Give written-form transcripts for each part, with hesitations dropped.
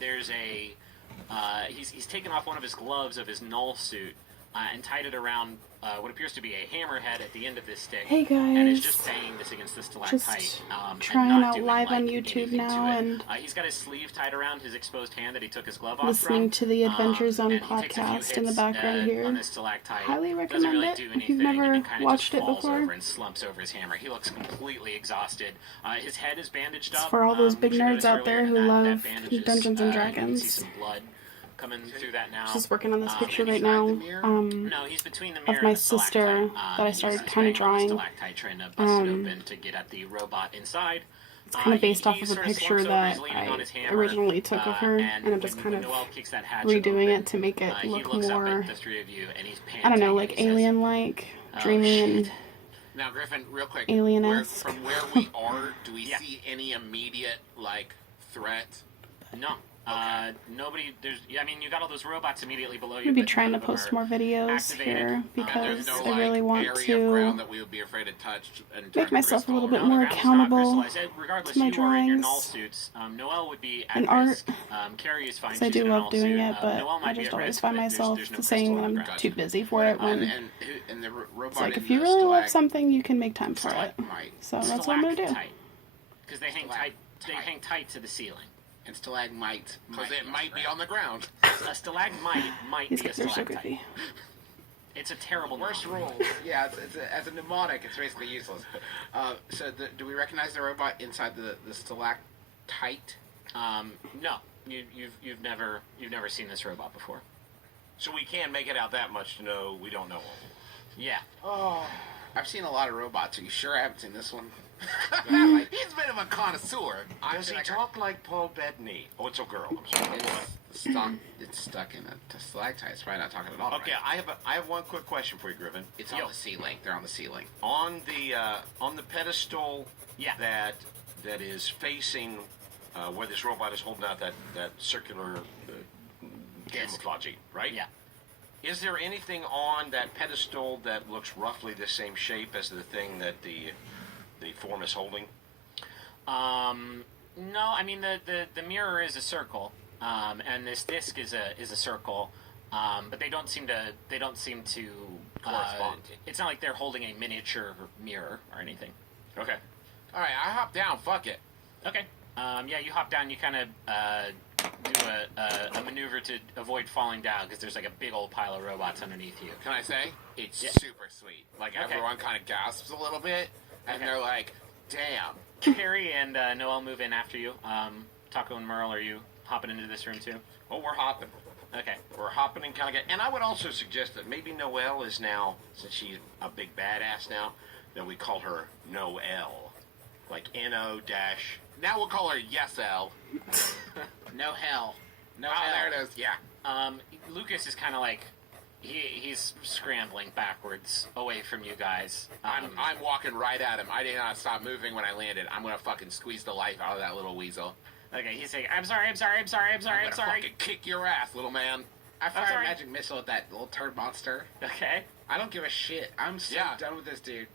there's a he's taken off one of his gloves of his null suit and tied it around what appears to be a hammerhead at the end of this stick. Hey guys. And is just banging this against the stalactite. Just trying out live on YouTube now, and he's got his sleeve tied around his exposed hand that he took his glove off listening to the Adventure Zone and he takes a few podcast in the hits, background here. on this stalactite. Highly Doesn't recommend really it do if anything, you've never and kind of watched just it falls before. over and slumps over his hammer. He looks completely exhausted. His head is bandaged It's up. for all those big which you nerds noticed out there earlier, who that love bandages, Dungeons and You can see Dragons. some blood coming through that now. Just working on this picture and right he's now. No, he's between the mirror Of my and the sister stalactite. that I started He's kind of banging on the drawing. stalactite, trying to bust it open to get at the robot inside. It's kind of based off he of a sort of picture slumps over, that he's leaning on his I hammer, originally took of her, and I'm just when kind of Noelle kicks that hatch redoing open, it to make it he look looks more, up at the three of you, and he's I don't know, panting, like and he says, alien-like, "Oh, dreamy and shit." Now, Griffin, real quick, alien-esque. from where we are, do we Yeah. see any immediate, like, threat? No. Okay. Nobody, I mean, you got all those robots immediately below you. I'm gonna be but trying to none of them post are more videos activated. here And because there's no, I really want area of ground to that we would be afraid to touch and make turn myself a crystal little bit around. more The ground is not accountable crystallized. Regardless, to my you are in your drawings null suits. Noelle would be at and art. risk. Carrie is fine. Because I She's do in a love null doing suit. it, but Noelle might I be just at always risk, find but myself there's no saying crystal on I'm the ground. too busy for it when And the robot it's like in if you the really love stalag- something, you can make time for it. stalagmite So that's what I'm gonna do. Because they hang tight. They hang tight to the ceiling. and stalagmite, because it might be on the ground. A stalagmite might These be a guys are so stalactite. goofy. It's a terrible Worst name. rules. Yeah, as a mnemonic, it's basically useless. Do we recognize the robot inside the stalactite? No, you've never seen this robot before. So we can make it out that much to know we don't know him. Yeah. Oh, I've seen a lot of robots. Are you sure I haven't seen this one? He's a bit of a connoisseur. Does Does he talk like Paul Bettany? Oh, it's a girl. I'm sorry. It's stuck in a stalactite. It's probably not talking at all. Okay, right? I have one quick question for you, Griffin. It's on the ceiling. They're on the ceiling. On the pedestal Yeah. that is facing where this robot is holding out that circular camouflage, right? Yeah. Is there anything on that pedestal that looks roughly the same shape as the thing that the form is holding? No, I mean the mirror is a circle, and this disc is a circle, but they don't seem to Correspond. It's not like they're holding a miniature mirror or anything. Okay. All right, I hop down. Fuck it. Okay. Yeah, you hop down. You kind of do a maneuver to avoid falling down because there's like a big old pile of robots underneath you. Can I say it's Yeah. super sweet? Like Okay. everyone kind of gasps a little bit, and Okay. they're like, "Damn." Carrie and Noelle move in after you. Taco and Merle, are you hopping into this room too? Oh, we're hopping. Okay. We're hopping and kind of get. And I would also suggest that maybe Noelle is now, since she's a big badass now, that we call her Noelle, like N-O dash. Now we'll call her Yes L. No hell. No Oh, hell. there it is. Yeah. Lucas is kind of like he's scrambling backwards away from you guys. I'm walking right at him. I did not stop moving when I landed. I'm gonna fucking squeeze the life out of that little weasel. Okay, he's saying, I'm sorry. I'm gonna fucking kick your ass, little man. I fired a sorry. magic missile at that little turd monster. Okay. I don't give a shit. I'm so done with this dude.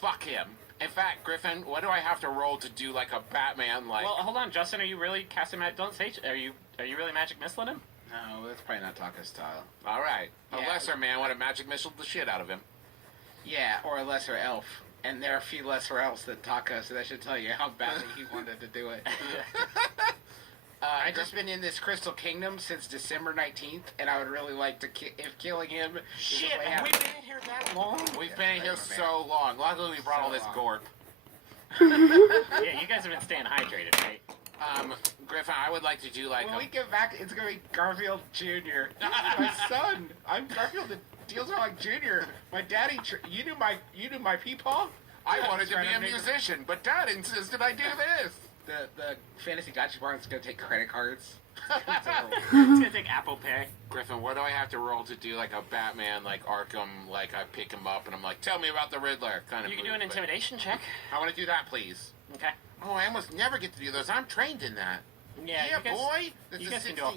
Fuck him. In fact, Griffin, what do I have to roll to do like a Batman? Like, Well, hold on, Justin. Are you really casting Don't say. Are you really magic missiling him? no, that's probably not Taco style. All right, a Yeah. lesser man would have magic missiled the shit out of him. Yeah, or a lesser elf. And there are a few lesser elves than Taco, so that should tell you how badly he wanted to do it. I've just been in this Crystal Kingdom since December 19th, and I would really like to if killing him Shit, is a way have out. we been in here that long? We've been in here so long. Luckily, we brought all this gorp. Yeah, you guys have been staying hydrated, right? Griffin, I would like to do like When we get back, it's gonna be Garfield Jr. My son. I'm Garfield. The deals are like Jr. My daddy. You knew my peepaw. I wanted to Trying be a make- musician, but Dad insisted I do this. The fantasy gotcha bar is gonna take credit cards. It's gonna take Apple Pay. Griffin, what do I have to roll to do like a Batman, like Arkham, like I pick him up and I'm like, tell me about the Riddler, kind of. You can do an intimidation check. I want to do that, please. Okay. Oh, I almost never get to do those. I'm trained in that. Yeah, you guys, boy. That's you a guys can 16, do all-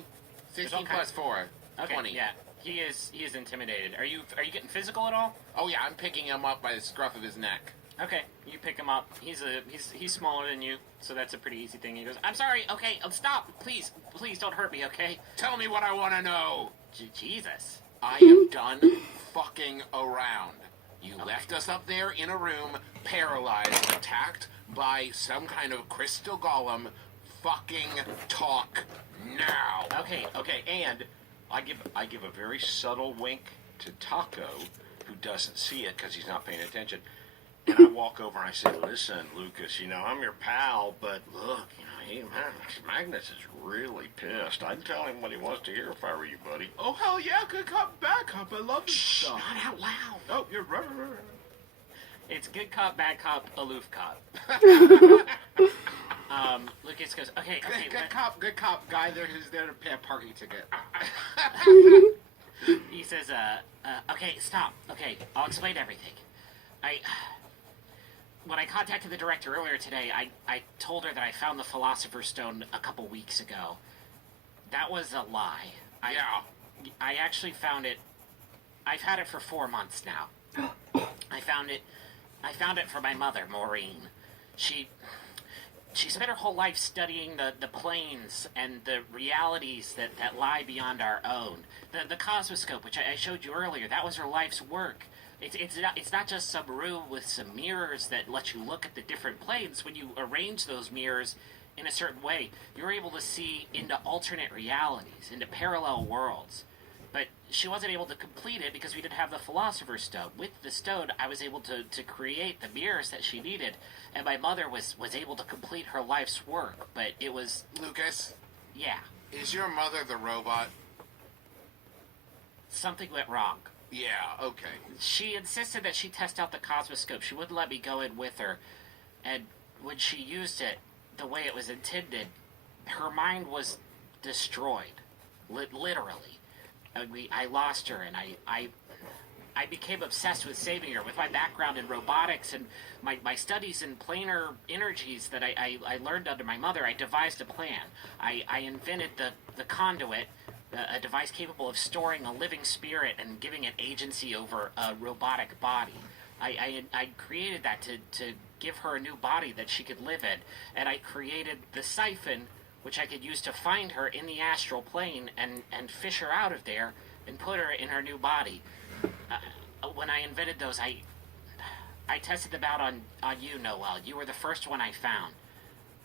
16 all plus kinds- 4. Okay. 20. Yeah. He is intimidated. Are you getting physical at all? Oh yeah, I'm picking him up by the scruff of his neck. Okay, you pick him up. He's smaller than you, so that's a pretty easy thing. He goes, "I'm sorry. Okay, stop. Please don't hurt me. Okay." Tell me what I want to know. Jesus. I am done fucking around. You left us up there in a room, paralyzed, attacked by some kind of crystal golem. Fucking talk now. Okay. And I give a very subtle wink to Taco, who doesn't see it because he's not paying attention. And I walk over and I say, "Listen, Lucas, I'm your pal, but look, Magnus is really pissed. I'd tell him what he wants to hear if I were you, buddy." Oh, hell yeah, good cop, bad cop. I love this stuff. Not out loud. Oh, you're right. It's good cop, bad cop, aloof cop. Lucas goes, "Okay, Good cop, guy there who's there to pay a parking ticket. He says, "Okay, stop. Okay, I'll explain everything. When I contacted the director earlier today, I told her that I found the Philosopher's Stone a couple weeks ago. That was a lie. I actually found it. I've had it for 4 months now. I found it for my mother, Maureen. She spent her whole life studying the planes and the realities that lie beyond our own. The cosmoscope, which I showed you earlier, that was her life's work. It's not just some room with some mirrors that let you look at the different planes. When you arrange those mirrors in a certain way, you're able to see into alternate realities, into parallel worlds. But she wasn't able to complete it because we didn't have the Philosopher's Stone. With the stone, I was able to create the mirrors that she needed, and my mother was able to complete her life's work. But it was... Lucas, Yeah, is your mother the robot? something went wrong. Yeah, okay. She insisted that she test out the cosmoscope. She wouldn't let me go in with her. And when she used it the way it was intended, her mind was destroyed. Literally. I lost her, and I became obsessed with saving her. With my background in robotics and my studies in planar energies that I learned under my mother, I devised a plan. I invented the conduit, a device capable of storing a living spirit and giving it agency over a robotic body. I created that to give her a new body that she could live in, and I created the siphon, which I could use to find her in the astral plane and fish her out of there and put her in her new body. When I invented those, I tested them out on you, Noel. You were the first one I found.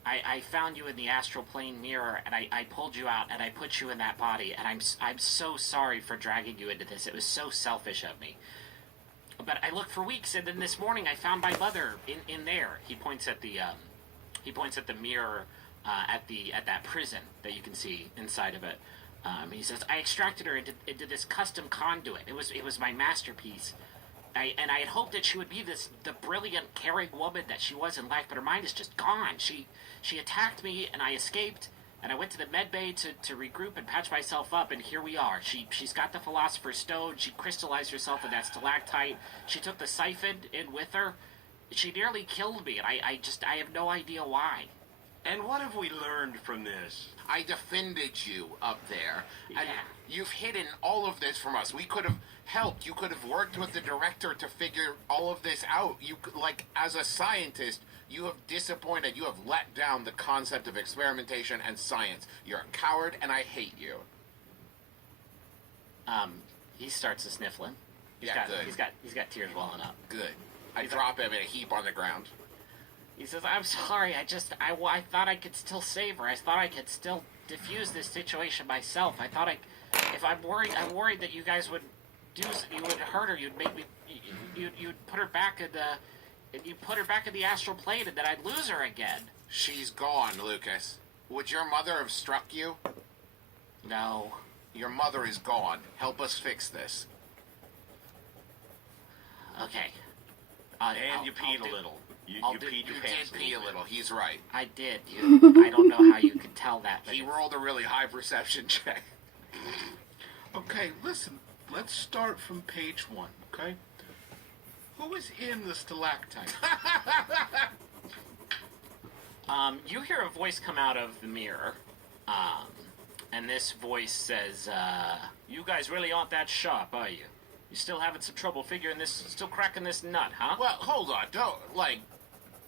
I found you in the astral plane mirror, and I pulled you out, and I put you in that body, and I'm so sorry for dragging you into this. It was so selfish of me. But I looked for weeks, and then this morning I found my mother in there. He points at the mirror at that prison that you can see inside of it. He says, "I extracted her into this custom conduit. It was my masterpiece. I had hoped that she would be the brilliant, caring woman that she was in life, but her mind is just gone. She attacked me, and I escaped, and I went to the med bay to regroup and patch myself up, and here we are. She's got the Philosopher's Stone. She crystallized herself in that stalactite. She took the siphon in with her. She nearly killed me, and I have no idea why." And what have we learned from this? I defended you up there. And Yeah. you've hidden all of this from us. We could have helped. You could have worked with the director to figure all of this out. As a scientist, you have disappointed. You have let down the concept of experimentation and science. You're a coward, and I hate you. He starts to sniffling. Good. He's got tears welling up. Good. I drop him in a heap on the ground. He says, "I'm sorry. I thought I could still save her. I thought I could still diffuse this situation myself. I'm worried that you guys would you would hurt her. You'd make me, you'd put her back in the astral plane, and then I'd lose her again." She's gone, Lucas. Would your mother have struck you? No. Your mother is gone. Help us fix this. Okay. And you peed a little. You peed your You pants. did pee a little. He's right. I did. I don't know how you could tell that. But He rolled a really high perception check. Okay, listen. Let's start from page 1, okay? Who is in the stalactite? You hear a voice come out of the mirror, and this voice says, "You guys really aren't that sharp, are you?" You still having some trouble figuring this, still cracking this nut, huh? Well, hold on.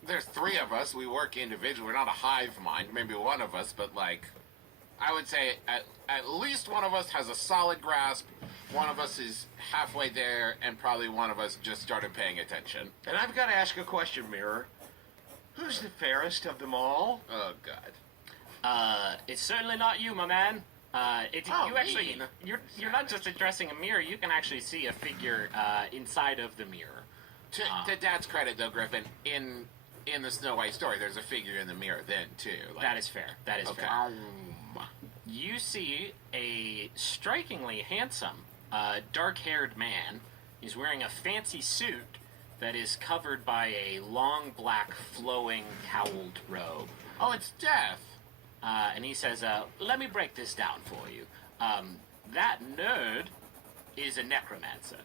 There's three of us. We work individually. We're not a hive mind. Maybe one of us, but, I would say at least one of us has a solid grasp. One of us is halfway there, and probably one of us just started paying attention. And I've got to ask a question, Mirror. Who's the fairest of them all? Oh, God. It's certainly not you, my man. You actually, mean. you're not just addressing a mirror. You can actually see a figure inside of the mirror. To Dad's credit, though, Griffin, in the Snow White story, there's a figure in the mirror then, too. That is fair. That is Okay. fair. You see a strikingly handsome, dark-haired man. He's wearing a fancy suit that is covered by a long, black, flowing, cowled robe. Oh, it's Death. And he says, let me break this down for you. That nerd is a necromancer.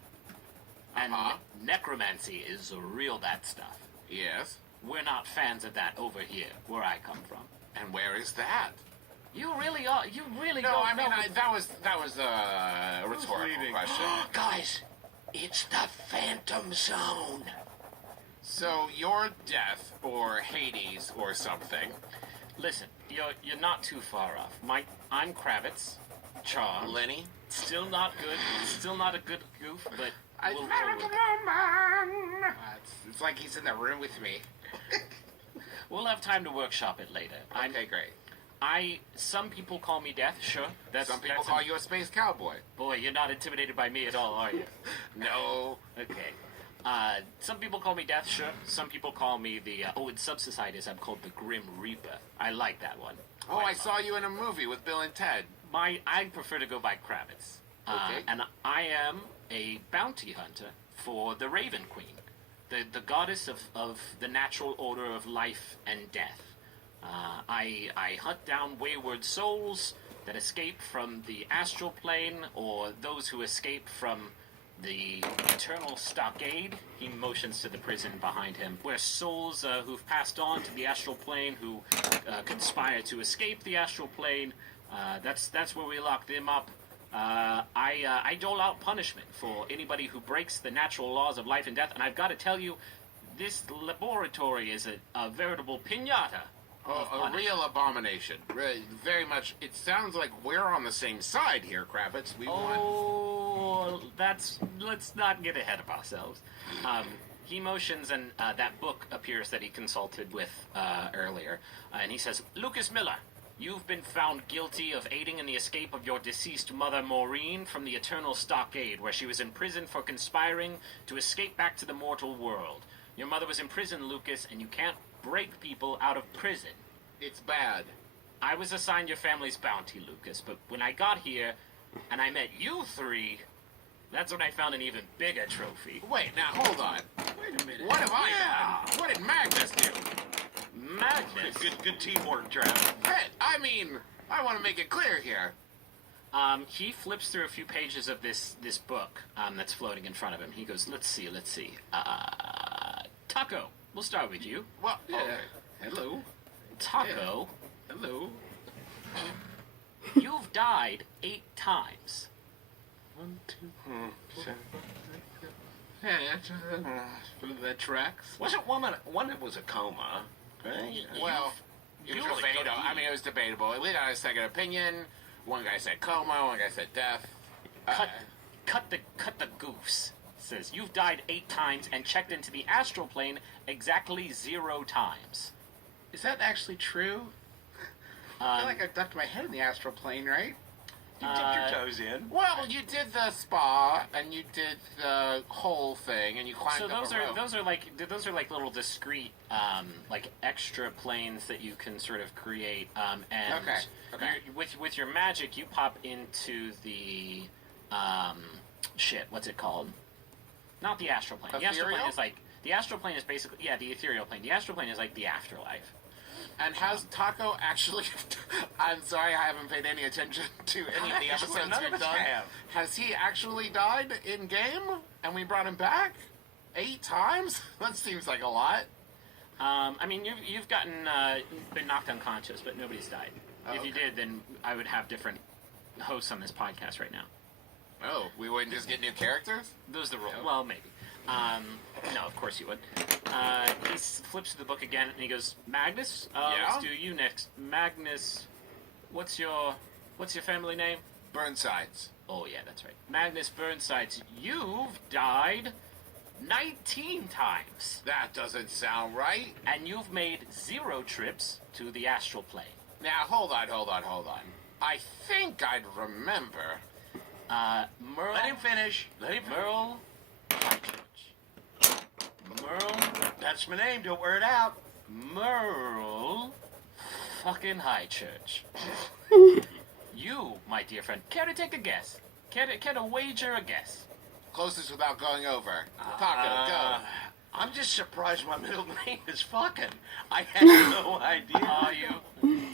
And necromancy is real bad stuff. Yes. We're not fans of that over here, where I come from. And where is that? You really are. You really No, don't I mean, know. that was a rhetorical question. Guys, it's the Phantom Zone. So you're Death or Hades or something. Listen, you're not too far off. I'm Kravitz. Charm. Lenny? Still not good. Still not a good goof, but we'll roll with it. It's like he's in the room with me. We'll have time to workshop it later. Okay, great. Some people call me Death, sure. Some people call you a space cowboy. Boy, you're not intimidated by me at all, are you? No. Okay. Some people call me Death, sure. Some people call me in sub-societies, I'm called the Grim Reaper. I like that one. Oh, I saw you in a movie with Bill and Ted. I prefer to go by Kravitz. Okay. And I am a bounty hunter for the Raven Queen, the goddess of the natural order of life and death. I hunt down wayward souls that escape from the astral plane, or those who escape from the eternal stockade. He motions to the prison behind him, where souls who've passed on to the astral plane, who conspire to escape the astral plane, that's where we lock them up. I dole out punishment for anybody who breaks the natural laws of life and death, and I've got to tell you, this laboratory is a veritable piñata. A real abomination. Very much. It sounds like we're on the same side here, Kravitz. We want. Let's not get ahead of ourselves. He motions, and that book appears that he consulted with earlier, and he says, Lucas Miller, you've been found guilty of aiding in the escape of your deceased mother, Maureen, from the Eternal Stockade, where she was in prison for conspiring to escape back to the mortal world. Your mother was in prison, Lucas, and you can't break people out of prison. It's bad. I was assigned your family's bounty, Lucas, but when I got here and I met you three, that's when I found an even bigger trophy. Wait, now hold on. Wait a minute. What have I done? What did Magnus do? Magnus? Good teamwork, Travis. Hey, I mean, I want to make it clear here. He flips through a few pages of this book that's floating in front of him. He goes, let's see. Taco, we'll start with you. Well, Yeah. okay. Hello. Taco, Hello. you've died 8 times. 1, 2, 7. Yeah, that tracks. Wasn't one that was a coma? Right? Well, it was really debatable. don't I mean, it was debatable. We got a second opinion. One guy said coma. One guy said death. Cut the goofs. Says you've died 8 times and checked into the astral plane exactly 0 times. Is that actually true? I feel like I ducked my head in the astral plane, right? You dipped your toes in. Well, you did the spa and you did the whole thing, and you climbed So up those a rope. those are like little discrete like extra planes that you can sort of create. And Okay. with your magic, you pop into the what's it called? Not the astral plane. The astral plane Ethereal? is like the astral plane is basically the ethereal plane. The astral plane is like the afterlife. And has Taco actually? I'm sorry, I haven't paid any attention to any of the I swear, episodes none of we've us done. have. Has he actually died in game, and we brought him back 8 times? That seems like a lot. I mean, you've been knocked unconscious, but nobody's died. Oh, If you okay. did, then I would have different hosts on this podcast right now. Oh, we wouldn't just get new characters? Those are the rules. Nope. Well, maybe. No, of course you would. He flips to the book again, and he goes, Magnus, Yeah? let's do you next. Magnus, what's your family name? Burnsides. Oh, yeah, that's right. Magnus Burnsides, you've died 19 times. That doesn't sound right. And you've made 0 trips to the astral plane. Now, hold on. I think I'd remember. Merle... Let him finish. Merle... Merle... That's my name. Don't wear it out. Merle... Fucking High Church. You, my dear friend, care to take a guess? Care to wager a guess? Closest without going over. Taco, go. I'm just surprised my middle name is fucking. I had no idea. Are you?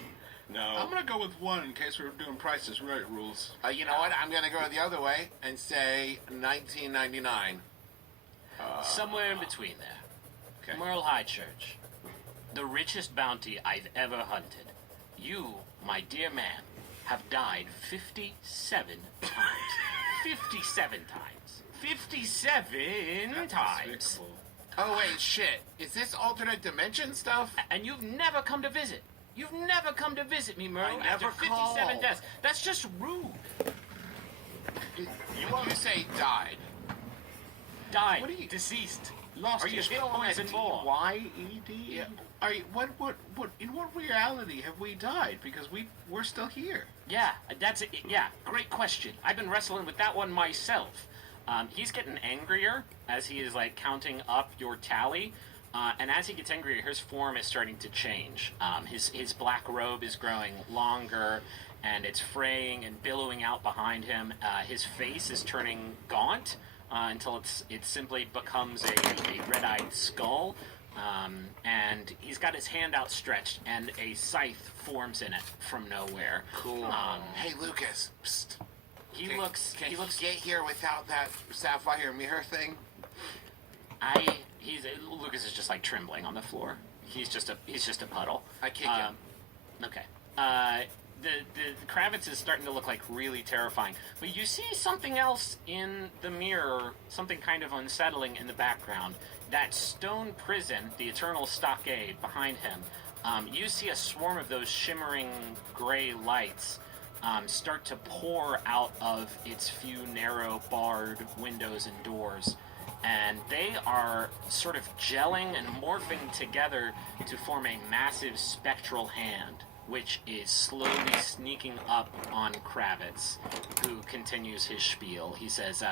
No. I'm gonna go with 1 in case we're doing Price is Right rules. You know what? I'm going to go the other way and say 1999. Somewhere in between there. Okay. Merle High Church. The richest bounty I've ever hunted. You, my dear man, have died 57 times. 57 times. 57 times. Despicable. Oh, wait, shit. Is this alternate dimension stuff? And you've never come to visit. You've never come to visit me, Merle, I never after 57 called. deaths. That's just rude. You say died. Died. What are you- Deceased. Lost Are you his hit spelling points that and more. T-Y-E-D? Yeah. Are you, what, in what reality have we died? Because we're still here. Yeah, that's it. Yeah, great question. I've been wrestling with that one myself. He's getting angrier as he is like counting up your tally, and as he gets angrier, his form is starting to change. His black robe is growing longer, and it's fraying and billowing out behind him. His face is turning gaunt until it simply becomes a red-eyed skull. And he's got his hand outstretched, and a scythe forms in it from nowhere. Cool. Hey, Lucas. Psst. He Can- looks. Can He looks. get here without that sapphire mirror thing? Lucas is just like trembling on the floor. He's just a puddle. I kick him. Okay. The Kravitz is starting to look like really terrifying. But you see something else in the mirror, something kind of unsettling in the background. That stone prison, the eternal stockade behind him, you see a swarm of those shimmering gray lights start to pour out of its few narrow barred windows and doors. And they are sort of gelling and morphing together to form a massive spectral hand, which is slowly sneaking up on Kravitz, who continues his spiel. He says,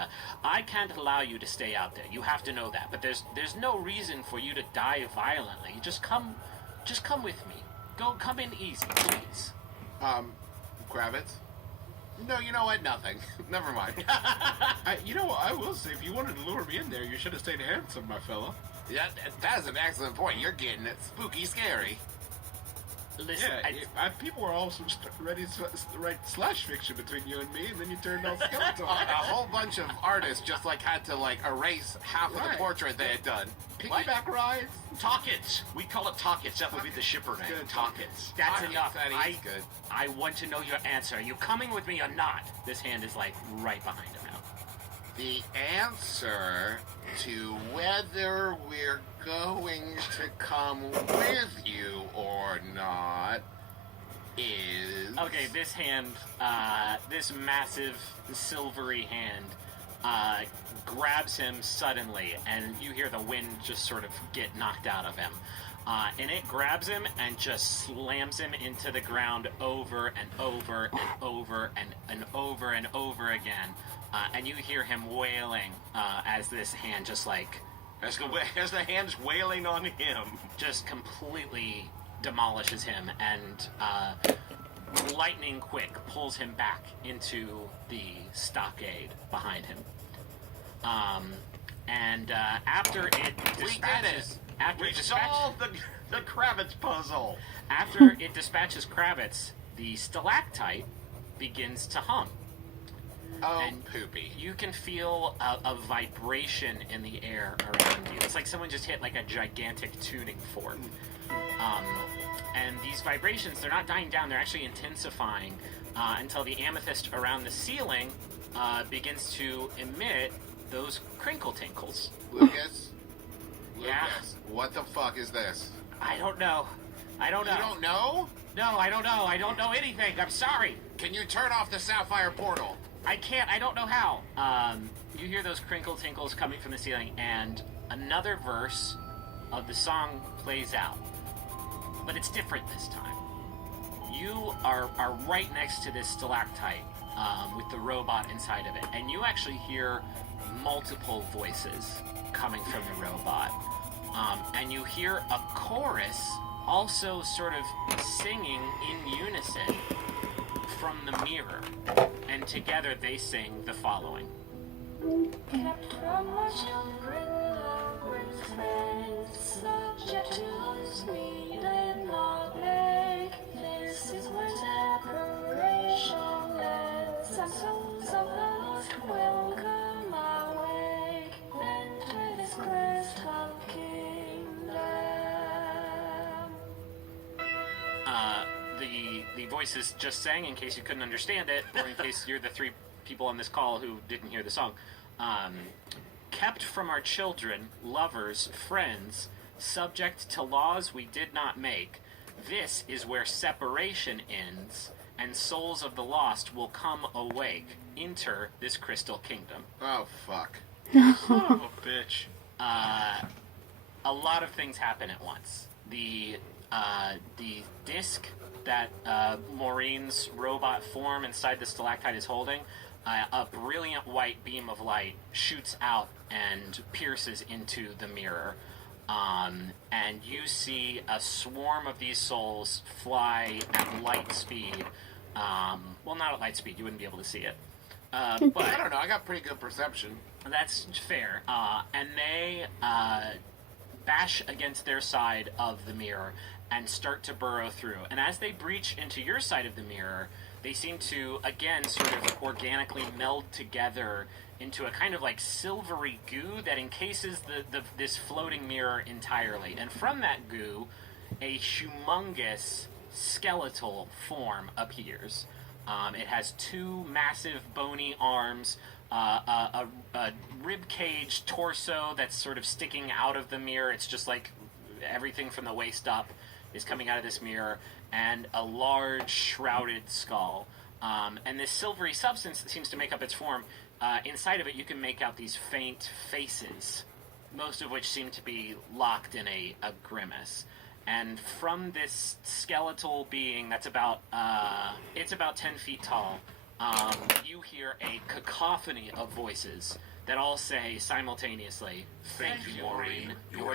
I can't allow you to stay out there. You have to know that. But there's no reason for you to die violently. Just come with me. Come in easy, please. Kravitz? No, you know what? Nothing. Never mind. You know what? I will say, if you wanted to lure me in there, you should have stayed handsome, my fella. That's an excellent point. You're getting it spooky scary. Listen, People were also ready to write slash fiction between you and me, and then you turned all skeletal. A whole bunch of artists just had to erase half of the Right. portrait they had done. Piggyback rides. Talkets. We call it Talkets. That would be the shipper name. Good. Talkets. that's Talkets, enough. that is good. I want to know your answer. Are you coming with me or not? This hand is like right behind him now. The answer to whether we're going to come with you or not is... Okay, this hand, this massive silvery hand, grabs him suddenly, and you hear the wind just sort of get knocked out of him. And it grabs him and just slams him into the ground over and over and over and over and over again. And you hear him wailing as this hand just like As the hand's wailing on him. just completely demolishes him, and lightning quick pulls him back into the stockade behind him. After it dispatches, We solved the Kravitz puzzle. after it dispatches Kravitz, the stalactite begins to hum. Oh, And poopy. You can feel a vibration in the air around you. It's like someone just hit like a gigantic tuning fork. And these vibrations, they're not dying down, they're actually intensifying until the amethyst around the ceiling begins to emit those crinkle tinkles. Lucas? Yeah? Lucas, what the fuck is this? I don't know. You don't know? No, I don't know. I don't know anything. I'm sorry. Can you turn off the sapphire portal? I can't. I don't know how. You hear those crinkle tinkles coming from the ceiling, and another verse of the song plays out. But it's different this time. You are right next to this stalactite with the robot inside of it, and you actually hear multiple voices coming from the robot. And you hear a chorus also sort of singing in unison from the mirror. And together they sing the following. Kept from my children, lovers, friends, subject to me did not make. This is where separation ends, and souls of lost will come my way. Enter this crystal kingdom. The voices just sang, in case you couldn't understand it, or in case you're the three people on this call who didn't hear the song. Kept from our children, lovers, friends, subject to laws we did not make. This is where separation ends, and souls of the lost will come awake. Enter this crystal kingdom. Oh, fuck. Son of a bitch. A lot of things happen at once. The disc that Maureen's robot form inside the stalactite is holding, a brilliant white beam of light shoots out and pierces into the mirror. And you see a swarm of these souls fly at light speed. Well, not at light speed. You wouldn't be able to see it. But I don't know, I got pretty good perception. that's fair. And they bash against their side of the mirror and start to burrow through. And as they breach into your side of the mirror, they seem to, again, sort of organically meld together into a kind of like silvery goo that encases this floating mirror entirely. And from that goo, a humongous skeletal form appears. It has two massive bony arms, a rib cage torso that's sort of sticking out of the mirror. It's just like everything from the waist up is coming out of this mirror, and a large shrouded skull. And this silvery substance that seems to make up its form, inside of it you can make out these faint faces, most of which seem to be locked in a grimace. And from this skeletal being that's about 10 feet tall, you hear a cacophony of voices that all say simultaneously, "Thank you, Maureen. Your